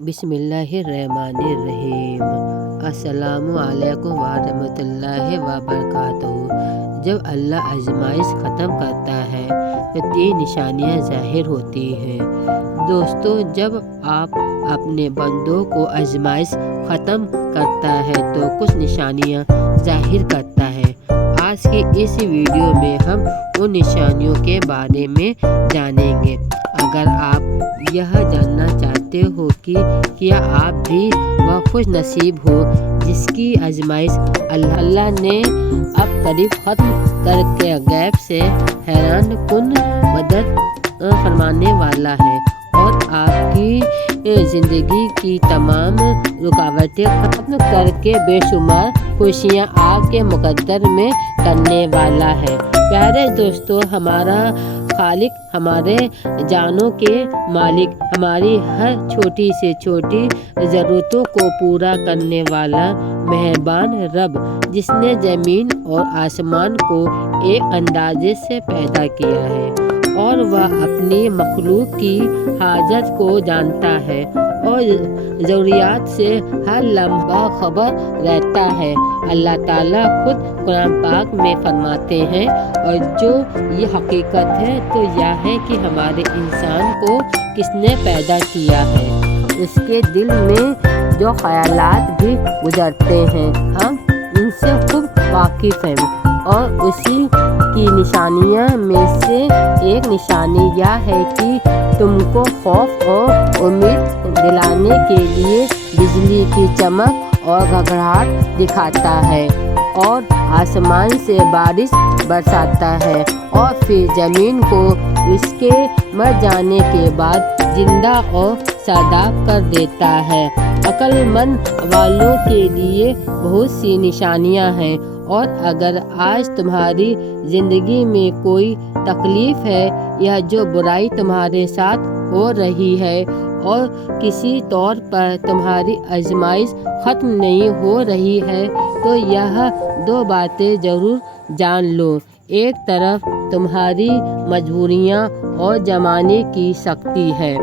बिस्मिल्लाहिर्रहमानिर्रहीम। अस्सलामु अलैकुम वरहमतुल्लाहि वबरकातुहू। जब अल्लाह आजमाइश ख़त्म करता है तो 3 निशानियाँ ज़ाहिर होती हैं। दोस्तों, जब आप अपने बंदों को आजमाइश ख़त्म करता है तो कुछ निशानियाँ ज़ाहिर करता है। आज की इस वीडियो में हम उन निशानियों के बारे में जानेंगे। अगर आप यह जानना चाहते हो कि क्या आप भी वह खुश नसीब हो जिसकी आजमाइश अल्लाह ने अब करीब ख़त्म करके गैब से हैरान कुन मदद फरमाने वाला है और आपकी ज़िंदगी की तमाम रुकावटें ख़त्म करके बेशुमार खुशियाँ आपके मुकद्दर में करने वाला है। प्यारे दोस्तों, हमारा खालिक, हमारे जानों के मालिक, हमारी हर छोटी से छोटी ज़रूरतों को पूरा करने वाला मेहरबान रब, जिसने ज़मीन और आसमान को एक अंदाजे से पैदा किया है और वह अपनी मखलूक की हाजत को जानता है और ज़रूरियात से हर लम्हा खबर रहता है। अल्लाह ताला खुद कुरान पाक में फरमाते हैं और जो ये हकीकत है तो यह है कि हमारे इंसान को किसने पैदा किया है। उसके दिल में जो ख्यालात भी गुजरते हैं हम उनसे खूब वाकिफ़ हैं और उसी की निशानियाँ में से एक निशानी यह है कि तुमको खौफ और उम्मीद दिलाने के लिए बिजली की चमक और घबराहट दिखाता है और आसमान से बारिश बरसाता है और फिर ज़मीन को उसके मर जाने के बाद जिंदा और शादाब कर देता है। अक्लमंद वालों के लिए बहुत सी निशानियां हैं और अगर आज तुम्हारी ज़िंदगी में कोई तकलीफ़ है या जो बुराई तुम्हारे साथ हो रही है और किसी तौर पर तुम्हारी आजमाइश ख़त्म नहीं हो रही है तो यह 2 बातें ज़रूर जान लो। एक तरफ तुम्हारी मजबूरियाँ और ज़माने की सख्ती है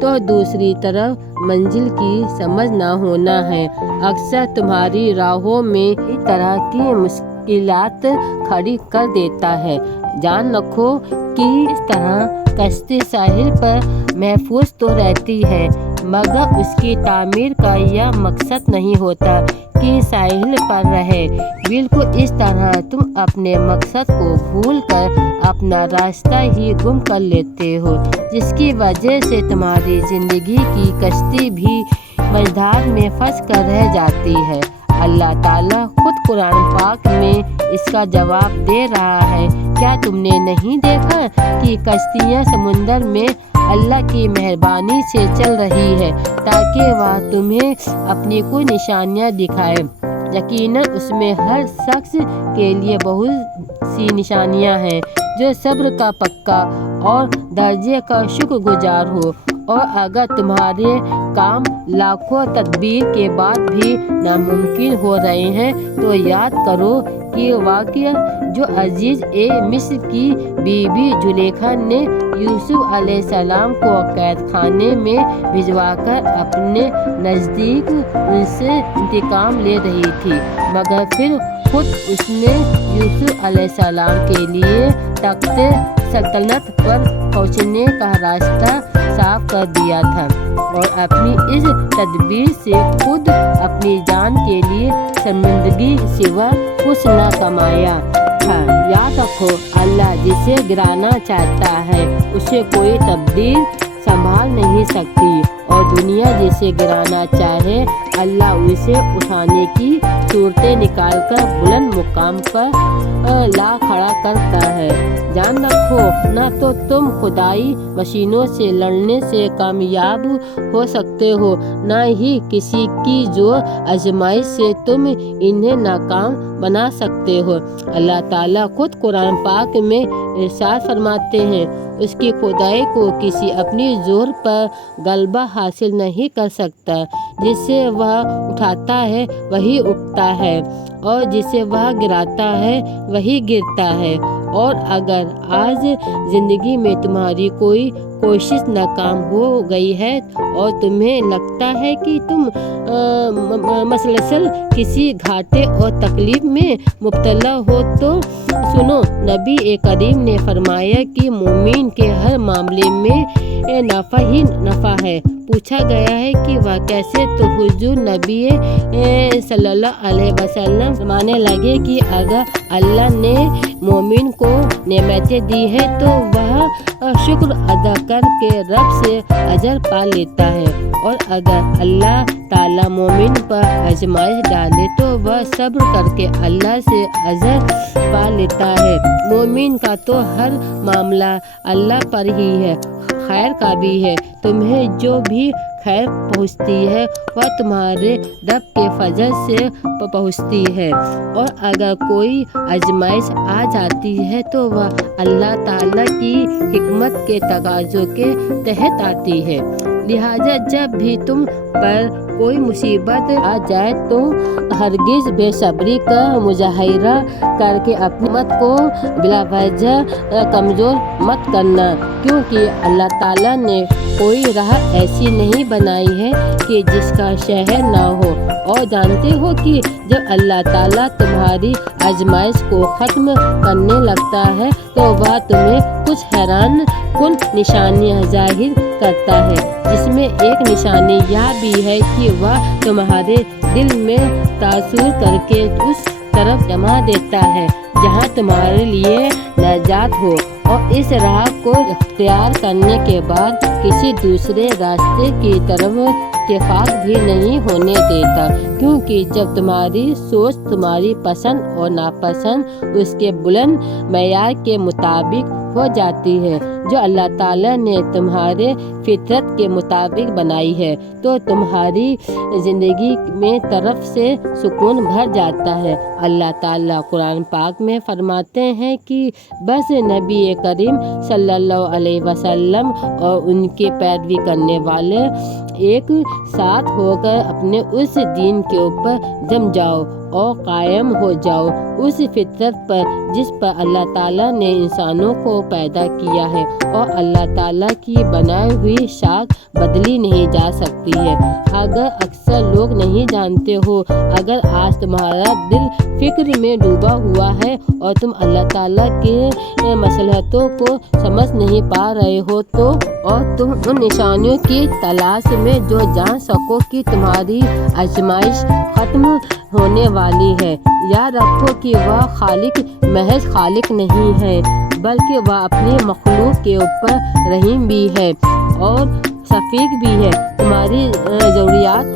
तो दूसरी तरफ मंजिल की समझ ना होना है। अक्सर तुम्हारी राहों में इस तरह की मुश्किलात खड़ी कर देता है। जान रखो कि इस तरह कश्ती साहिल पर महफूज तो रहती है मगर उसकी तामीर का यह मकसद नहीं होता कि साहिल पर रहे। बिल्कुल इस तरह तुम अपने मकसद को भूलकर अपना रास्ता ही गुम कर लेते हो, जिसकी वजह से तुम्हारी ज़िंदगी की कश्ती भी मझधार में फंस कर रह जाती है। अल्लाह ताला खुद कुरान पाक में इसका जवाब दे रहा है। क्या तुमने नहीं देखा कि कश्तियाँ समुंदर में अल्लाह की मेहरबानी से चल रही है ताकि वह तुम्हें अपनी कोई निशानियाँ दिखाए। यकीनन उसमें हर शख्स के लिए बहुत सी निशानियाँ हैं जो सब्र का पक्का और दर्जे का शुक्रगुजार हो। और अगर तुम्हारे काम लाखों तदबीर के बाद भी नामुमकिन हो रहे हैं तो याद करो कि वाक़या जो अजीज़ ए मिस्र की बीबी जुलेखा ने यूसुफ अलैहिस्सलाम को कैद खाने में भिजवाकर अपने नज़दीक उनसे इंतकाम ले रही थी, मगर फिर खुद उसने यूसुफ अलैहिस्सलाम के लिए तख्ते सल्तनत पर पहुँचने का रास्ता साफ कर दिया था और अपनी इस तदबीर से खुद अपनी जान के लिए शर्मिंदगी सिवा कुछ न कमाया था। याद रखो, अल्लाह जिसे गिराना चाहता है उसे कोई तब्दील संभाल नहीं सकती और दुनिया जिसे गिराना चाहे अल्लाह उसे उठाने की सूरतें निकालकर बुलंद मुकाम पर ला खड़ा करता है। जान रखो, ना तो तुम खुदाई मशीनों से लड़ने से कामयाब हो सकते हो, ना ही किसी की जोर आजमाइश से तुम इन्हें नाकाम बना सकते हो। अल्लाह ताला खुद कुरान पाक में इरशाद फरमाते हैं, उसकी खुदाई को किसी अपनी जोर पर गलबा हासिल नहीं कर सकता। जिसे वह उठाता है वही उठता है और जिसे वह गिराता है वही गिरता है। और अगर आज ज़िंदगी में तुम्हारी कोई कोशिश नाकाम हो गई है और तुम्हें लगता है कि तुम मसलसल किसी घाटे और तकलीफ में मुब्तला हो तो सुनो, नबी करीम ने फरमाया कि मोमिन के हर मामले में नफ़ा ही नफ़ा है। पूछा गया है कि वह कैसे, तो हुजूर नबी सल्लल्लाहु अलैहि वसल्लम फरमाने लगे कि अगर अल्लाह ने मोमिन को नेमतें दी है तो वह शुक्र अदा करके रब से अजर पा लेता है, और अगर अल्लाह ताला मोमिन पर आजमाइश डाले तो वह सब्र करके अल्लाह से अजर पा लेता है। मोमिन का तो हर मामला अल्लाह पर ही है, खैर का भी है। तुम्हें जो भी खैर पहुँचती है वह तुम्हारे रब के फजल से पहुँचती है, और अगर कोई आजमाइश आ जाती है तो वह अल्लाह ताला की हिकमत के तकाज़ों के तहत आती है। लिहाजा जब भी तुम पर कोई मुसीबत आ जाए तो हरगिज़ बेसब्री का मुजाहिरा करके अपनी मत को बिलावजह कमज़ोर मत करना, क्योंकि अल्लाह ताला ने कोई राह ऐसी नहीं बनाई है कि जिसका शहर ना हो। और जानते हो कि जब अल्लाह ताला तुम्हारी आजमाइश को ख़त्म करने लगता है तो वह तुम्हें कुछ हैरान कुन निशानियाँ जाहिर करता है, जिसमें एक निशानी यह भी है कि वह तुम्हारे दिल में तासुर करके उस तरफ जमा देता है जहाँ तुम्हारे लिए नजात हो, और इस राह को इख्तियार करने के बाद किसी दूसरे रास्ते की तरफ इत्तेफाक भी नहीं होने देता, क्योंकि जब तुम्हारी सोच तुम्हारी पसंद और नापसंद उसके बुलंद मयार के मुताबिक हो जाती है जो अल्लाह ताला ने तुम्हारे फितरत के मुताबिक बनाई है, तो तुम्हारी ज़िंदगी में तरफ से सुकून भर जाता है। अल्लाह ताला कुरान पाक में फरमाते हैं कि बस नबी करीम सल्लल्लाहु अलैहि वसल्लम और उनके पैरवी करने वाले एक साथ होकर अपने उस दीन के ऊपर जम जाओ और कायम हो जाओ उस फितरत पर जिस पर अल्लाह ताला ने इंसानों को पैदा किया है, और अल्लाह ताला की बनाई हुई शाख बदली नहीं जा सकती है। अगर अक्सर लोग नहीं जानते हो, अगर आज तुम्हारा दिल फिक्र में डूबा हुआ है और तुम अल्लाह ताला के मसलहतों को समझ नहीं पा रहे हो तो, और तुम उन निशानियों की तलाश में जो जान सको कि तुम्हारी आजमाइश ख़त्म होने वाली है, याद रखो कि वह खालिक महज खालिक नहीं है, बल्कि वह अपनी मखलूक के ऊपर रहीम भी है और शफीक भी है। तुम्हारी ज़रूरियात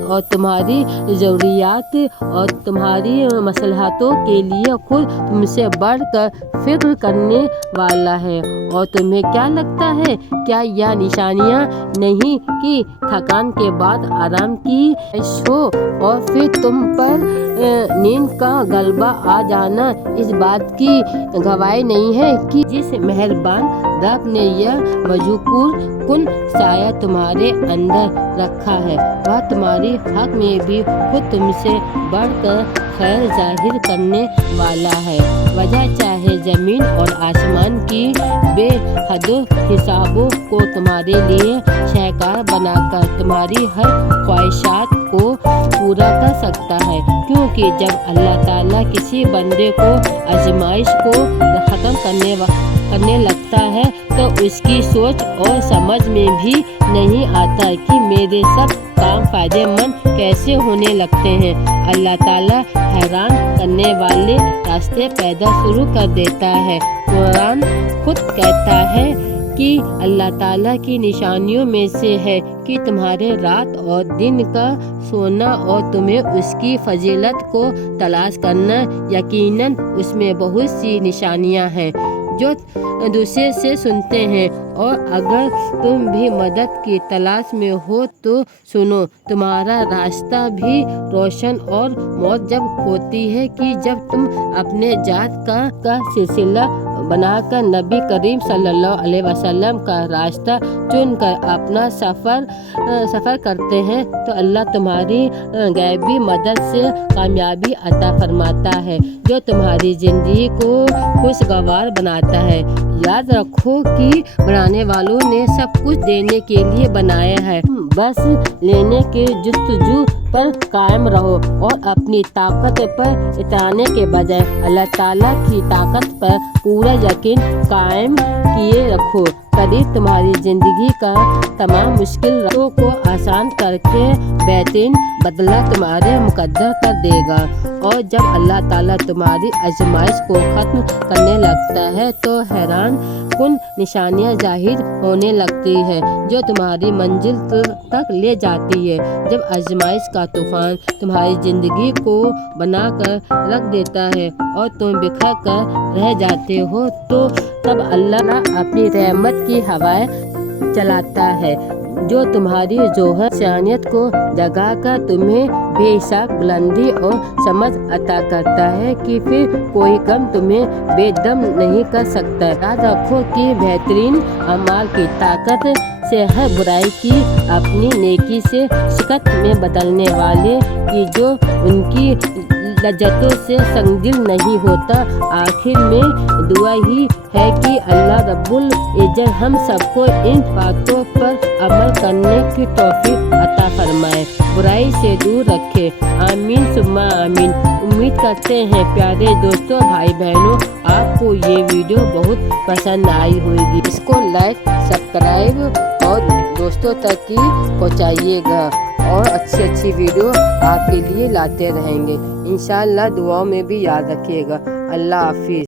और तुम्हारी मसलहतों के लिए खुद तुमसे बढ़कर फिक्र करने वाला है। और तुम्हें क्या लगता है, क्या यह निशानियाँ नहीं कि थकान के बाद आराम की हो और फिर तुम पर नींद का गलबा आ जाना इस बात की गवाही नहीं है कि जिस मेहरबान रब ने यह मजकूर कुन साया तुम्हारे अंदर रखा है, वह तुम्हारी हक में भी खुद तुमसे बढ़कर खैर जाहिर करने वाला है। वजह चाहे ज़मीन और आसमान की बेहद हिसाबों को तुम्हारे लिए शाहकार बनाकर तुम्हारी हर ख्वाहिशात को पूरा कर सकता है, क्योंकि जब अल्लाह ताला किसी बंदे को आजमाइश को ख़त्म करने लगता है तो उसकी सोच और समझ में भी नहीं आता कि मेरे सब काम फ़ायदेमंद कैसे होने लगते हैं। अल्लाह ताला हैरान करने वाले रास्ते पैदा शुरू कर देता है। कुरान खुद कहता है कि अल्लाह ताला की निशानियों में से है कि तुम्हारे रात और दिन का सोना और तुम्हें उसकी फजीलत को तलाश करना। यकीनन उसमें बहुत सी निशानियां हैं जो दूसरे से सुनते हैं, और अगर तुम भी मदद की तलाश में हो तो सुनो, तुम्हारा रास्ता भी रोशन और मौत जब होती है कि जब तुम अपने जात का सिलसिला बना कर नबी करीम सल्लल्लाहु अलैहि वसल्लम का रास्ता चुन कर अपना सफ़र करते हैं तो अल्लाह तुम्हारी गैबी मदद से कामयाबी अता फरमाता है, जो तुम्हारी ज़िंदगी को खुशगवार बनाता है। याद रखो कि बनाने वालों ने सब कुछ देने के लिए बनाया है, बस लेने के जुस्तजू पर कायम रहो और अपनी ताकत पर इतराने के बजाय अल्लाह ताला की ताकत पर पूरा यकीन कायम किए रखो। करीब तुम्हारी ज़िंदगी का तमाम मुश्किल रास्तों को आसान करके बेहतरीन बदला तुम्हारे मुकद्दर कर देगा। और जब अल्लाह ताला तुम्हारी आजमाइश को ख़त्म करने लगता है तो हैरान कुन निशानियाँ ज़ाहिर होने लगती है जो तुम्हारी मंजिल तक ले जाती है। जब आजमाइश का तूफ़ान तुम्हारी ज़िंदगी को बना कर रख देता है और तुम बिखर कर रह जाते हो तो तब अल्लाह अपनी रहमत की हवाएं चलाता है जो तुम्हारी जोहर शहानियत को जगा कर तुम्हें बेशक बुलंदी और समझ अता करता है कि फिर कोई गम तुम्हें बेदम नहीं कर सकता। याद रखो कि बेहतरीन अमाल की ताकत से हर बुराई की अपनी नेकी से शिकत में बदलने वाले की जो उनकी लज्जतों से संगदिल नहीं होता। आखिर में दुआ ही है कि अल्लाह रब्बुल इज्जत हम सबको इन बातों पर अमल करने की तौफीक अता फरमाए, बुराई से दूर रखे। आमीन सुम्मा आमीन। उम्मीद करते हैं प्यारे दोस्तों, भाई बहनों, आपको ये वीडियो बहुत पसंद आई होगी। इसको लाइक, सब्सक्राइब और दोस्तों तक ही पहुँचाइएगा और अच्छी वीडियो आपके लिए लाते रहेंगे। इंशाअल्लाह दुआओं में भी याद रखिएगा। अल्लाह हाफिज़।